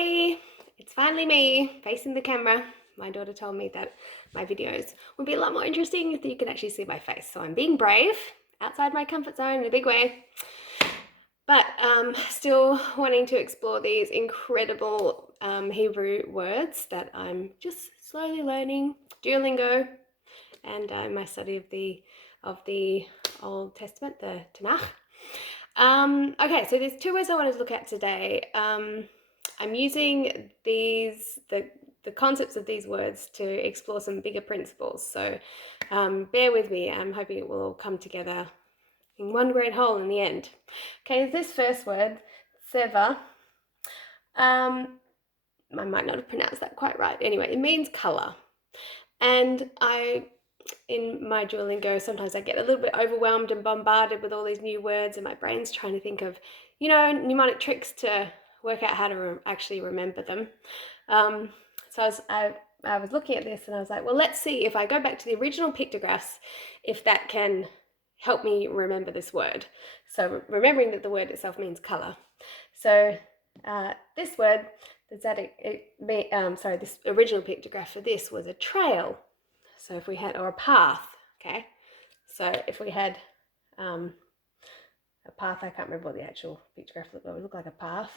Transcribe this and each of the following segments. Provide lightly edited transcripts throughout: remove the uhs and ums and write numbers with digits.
Hey, it's finally me facing the camera. My daughter told me that my videos would be a lot more interesting if you could actually see my face. So I'm being brave, outside my comfort zone in a big way, but still wanting to explore these incredible Hebrew words that I'm just slowly learning. Duolingo and my study of the Old Testament, the Tanakh. Okay, so there's two words I wanted to look at today. I'm using the concepts of these words to explore some bigger principles. So bear with me. I'm hoping it will all come together in one great whole in the end. Okay, this first word, seva. I might not have pronounced that quite right. Anyway, it means color. And in my Duolingo, sometimes I get a little bit overwhelmed and bombarded with all these new words, and my brain's trying to think of, mnemonic tricks to work out how to actually remember them. So I was looking at this and I was like, well, let's see if I go back to the original pictographs, if that can help me remember this word. So remembering that the word itself means color. So this word, this original pictograph for this was a trail. So if we had, or a path, okay? So if we had a path, I can't remember what the actual pictograph looked like. It looked like a path.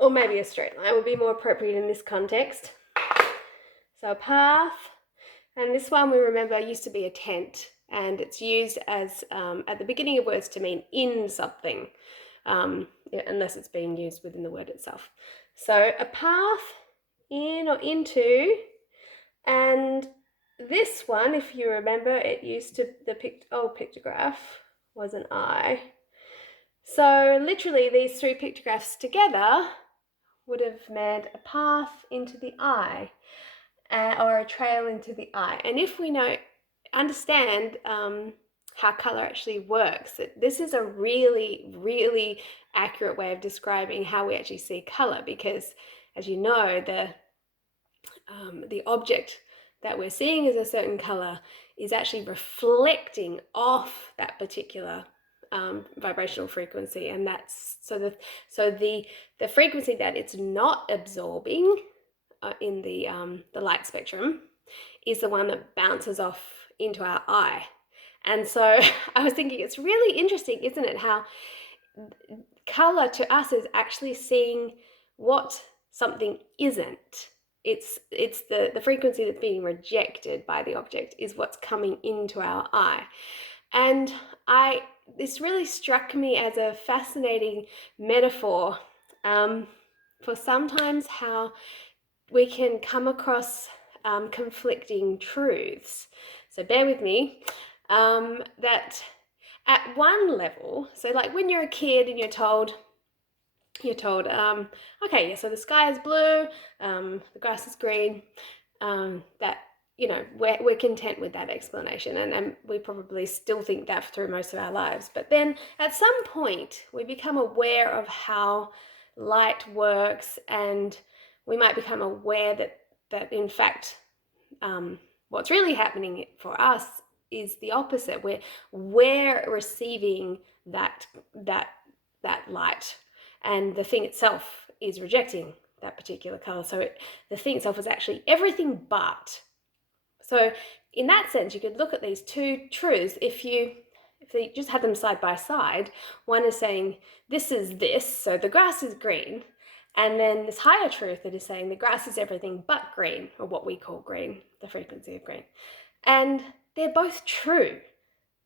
Or maybe a straight line would be more appropriate in this context. So a path, and this one we remember used to be a tent, and it's used as at the beginning of words to mean in something, unless it's being used within the word itself. So a path, in or into, and this one, if you remember, it used to, the old pictograph was an eye. So literally these three pictographs together would have meant a path into the eye, or a trail into the eye. And if we understand how color actually works, this is a really, really accurate way of describing how we actually see color, because as you know, the object that we're seeing as a certain color is actually reflecting off that particular vibrational frequency, and that's so the frequency that it's not absorbing in the light spectrum is the one that bounces off into our eye. And so I was thinking, it's really interesting, isn't it, how color to us is actually seeing what something isn't. It's the frequency that's being rejected by the object is what's coming into our eye. And this really struck me as a fascinating metaphor for sometimes how we can come across conflicting truths. So bear with me, that at one level, so like when you're a kid and you're told, okay, yeah, so the sky is blue, the grass is green, that, we're content with that explanation, and we probably still think that through most of our lives. But then at some point we become aware of how light works, and we might become aware that in fact what's really happening for us is the opposite. We're receiving that light, and the thing itself is rejecting that particular color. So the thing itself is actually everything but. So in that sense, you could look at these two truths. If they just have them side by side, one is saying this is this, so the grass is green, and then this higher truth that is saying the grass is everything but green, or what we call green, the frequency of green. And they're both true.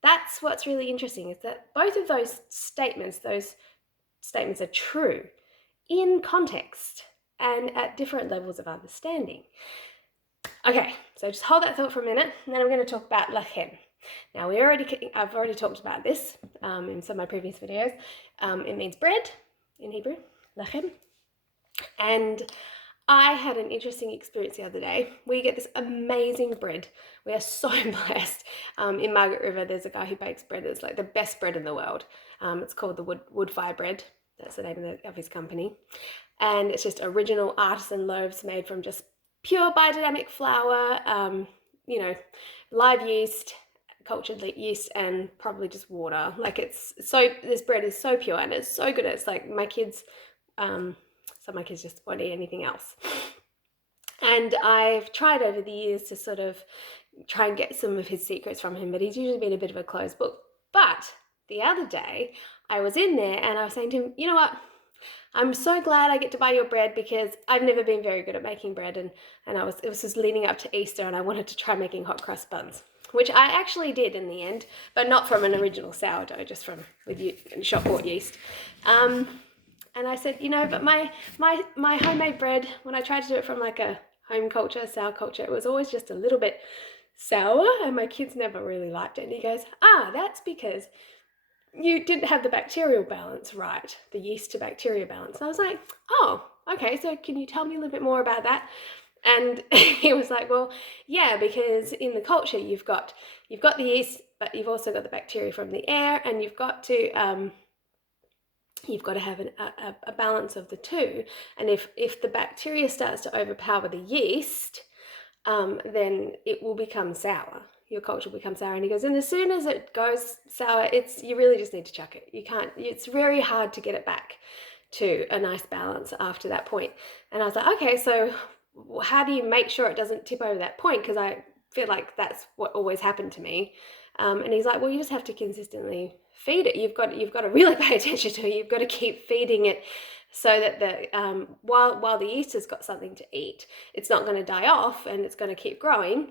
That's what's really interesting, is that both of those statements are true in context and at different levels of understanding. Okay, so just hold that thought for a minute, and then I'm going to talk about lachem. Now I've already talked about this in some of my previous videos. It means bread in Hebrew, lachem. And I had an interesting experience the other day. We get this amazing bread. We are so blessed. In Margaret River, there's a guy who bakes bread that's like the best bread in the world. It's called the Wood Fire Bread. That's the name of his company. And it's just original artisan loaves made from just pure biodynamic flour, live yeast, cultured yeast, and probably just water. This bread is so pure and it's so good. It's like my kids Some of my kids just won't eat anything else. And I've tried over the years to sort of try and get some of his secrets from him, but he's usually been a bit of a closed book. But the other day I was in there and I was saying to him, you know what? I'm so glad I get to buy your bread because I've never been very good at making bread, and it was just leading up to Easter and I wanted to try making hot crust buns, which I actually did in the end, but not from an original sourdough, just from with shop bought yeast. And I said, you know, but my homemade bread, when I tried to do it from like a home culture, sour culture, it was always just a little bit sour and my kids never really liked it. And he goes, that's because you didn't have the bacterial balance right, the yeast to bacteria balance. And I was like, oh, okay, so can you tell me a little bit more about that? And he was like, well, yeah, because in the culture you've got the yeast, but you've also got the bacteria from the air, and you've got to have a balance of the two. And if the bacteria starts to overpower the yeast, then it will become sour. Your culture will become sour. And he goes, and as soon as it goes sour, you really just need to chuck it. It's very hard to get it back to a nice balance after that point. And I was like, okay, so how do you make sure it doesn't tip over that point? Because I feel like that's what always happened to me. And he's like, well, you just have to consistently feed it. You've got to really pay attention to it. You've got to keep feeding it so that while the yeast has got something to eat, it's not going to die off and it's going to keep growing,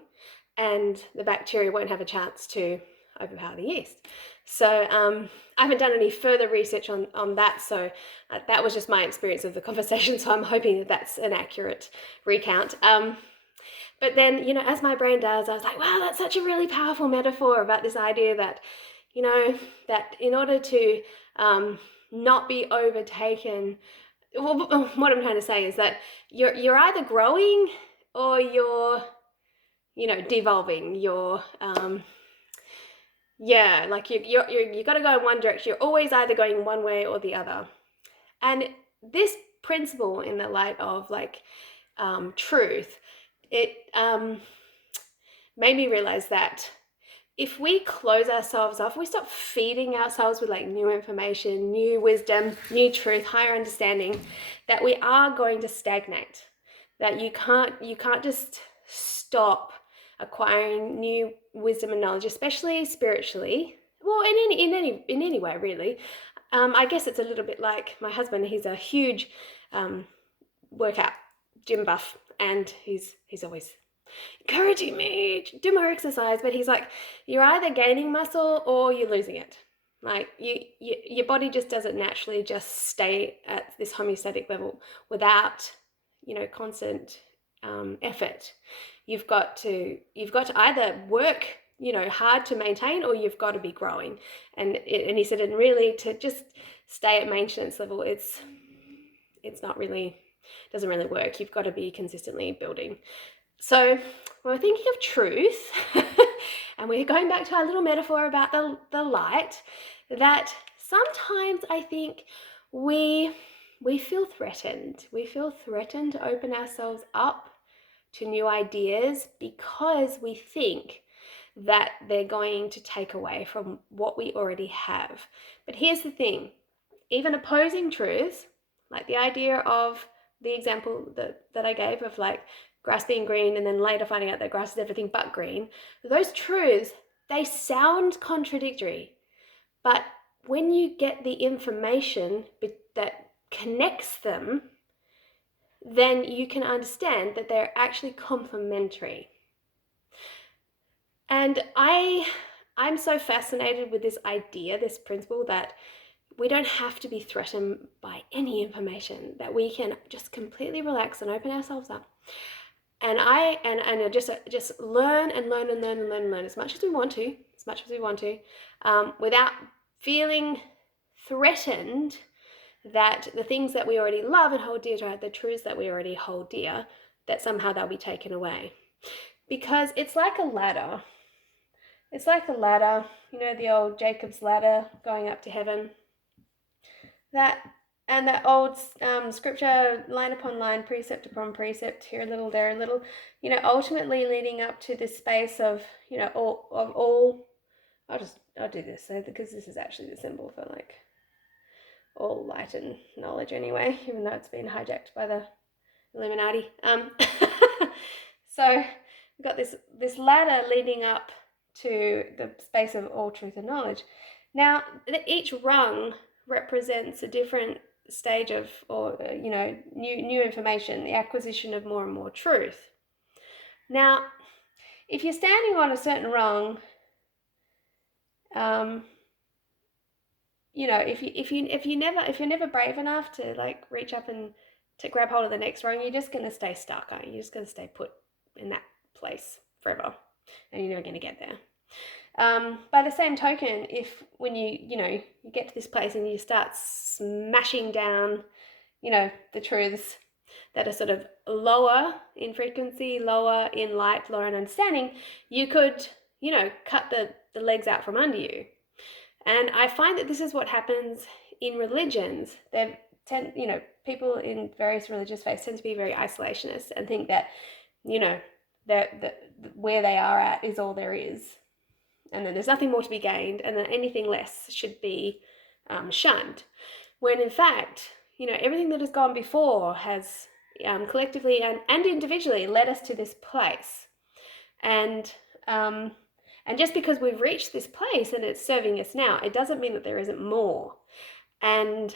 and the bacteria won't have a chance to overpower the yeast. So I haven't done any further research on that, so that was just my experience of the conversation, so I'm hoping that that's an accurate recount. But then, you know, as my brain does, I was like, wow, that's such a really powerful metaphor about this idea that, you know, that in order to not be overtaken, well, what I'm trying to say is that you're either growing or you're, you know, devolving. You're like you got to go in one direction. You're always either going one way or the other. And this principle, in the light of like truth, it made me realize that if we close ourselves off, we stop feeding ourselves with like new information, new wisdom, new truth, higher understanding, that we are going to stagnate. That you can't just stop acquiring new wisdom and knowledge, especially spiritually. Well, in any way, really. I guess it's a little bit like my husband. He's a huge workout gym buff, and he's always encouraging me to do more exercise, but he's like, you're either gaining muscle or you're losing it. Like your body just doesn't naturally just stay at this homeostatic level without, you know, constant effort. You've got to either work, you know, hard to maintain, or you've got to be growing. And he said, and really to just stay at maintenance level, it's not really, doesn't really work. You've got to be consistently building. So when we're thinking of truth, and we're going back to our little metaphor about the light, that sometimes I think we feel threatened. We feel threatened to open ourselves up to new ideas because we think that they're going to take away from what we already have. But here's the thing, even opposing truths, like the idea of the example that I gave of like grass being green and then later finding out that grass is everything but green, those truths, they sound contradictory. But when you get the information that connects them, then you can understand that they're actually complementary. And I'm so fascinated with this idea, this principle, that we don't have to be threatened by any information, that we can just completely relax and open ourselves up. And just learn and learn and learn and learn and learn as much as we want to, without feeling threatened that the things that we already love and hold dear, the truths that we already hold dear, that somehow they'll be taken away. Because it's like a ladder. It's like a ladder, you know, the old Jacob's ladder going up to heaven. That old scripture, line upon line, precept upon precept, here a little, there a little, you know, ultimately leading up to this space of, you know, all. I'll do this because this is actually the symbol for like all light and knowledge anyway, even though it's been hijacked by the Illuminati. So we've got this ladder leading up to the space of all truth and knowledge. Now, each rung represents a different stage of, or new information, the acquisition of more and more truth. Now, if you're standing on a certain rung, if you're never brave enough to like reach up and to grab hold of the next rung, you're just going to stay stuck, aren't you? You're just going to stay put in that place forever, and you're never going to get there. By the same token, if when you get to this place and you start smashing down, the truths that are sort of lower in frequency, lower in light, lower in understanding, you could, cut the legs out from under you. And I find that this is what happens in religions. People in various religious faiths tend to be very isolationist and think that, that where they are at is all there is. And then there's nothing more to be gained, and then anything less should be shunned. When in fact, everything that has gone before has collectively and individually led us to this place. And just because we've reached this place and it's serving us now, it doesn't mean that there isn't more. And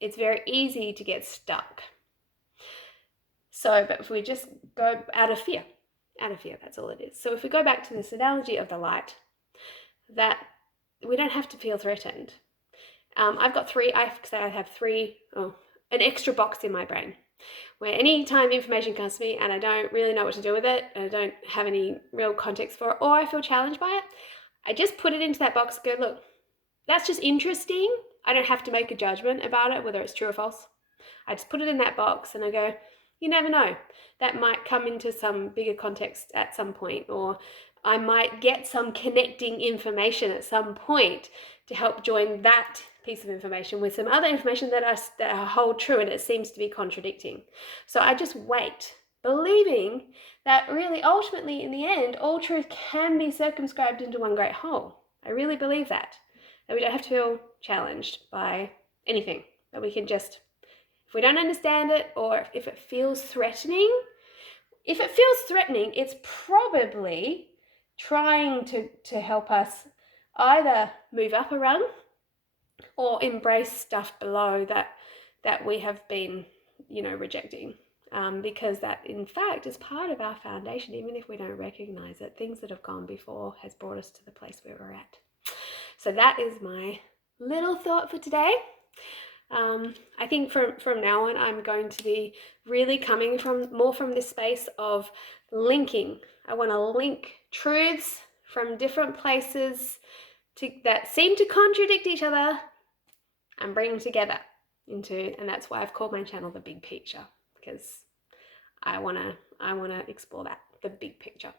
it's very easy to get stuck. So, but if we just go out of fear, that's all it is. So if we go back to this analogy of the light, that we don't have to feel threatened. I've got an extra box in my brain where anytime information comes to me and I don't really know what to do with it, and I don't have any real context for it, or I feel challenged by it, I just put it into that box and go, look, that's just interesting. I don't have to make a judgment about it, whether it's true or false. I just put it in that box and I go, you never know. That might come into some bigger context at some point, or I might get some connecting information at some point to help join that piece of information with some other information that hold true and it seems to be contradicting. So I just wait, believing that really ultimately in the end, all truth can be circumscribed into one great whole. I really believe that we don't have to feel challenged by anything, that we can just, if we don't understand it or if it feels threatening, it's probably trying to help us either move up a rung or embrace stuff below that we have been, rejecting. Because that, in fact, is part of our foundation, even if we don't recognize it. Things that have gone before has brought us to the place where we're at. So that is my little thought for today. I think from now on, I'm going to be really coming more from this space of linking. I want to link truths from different places that seem to contradict each other and bring them together and that's why I've called my channel The Big Picture, because I want to explore that, the big picture.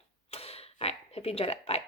All right, hope you enjoy that. Bye.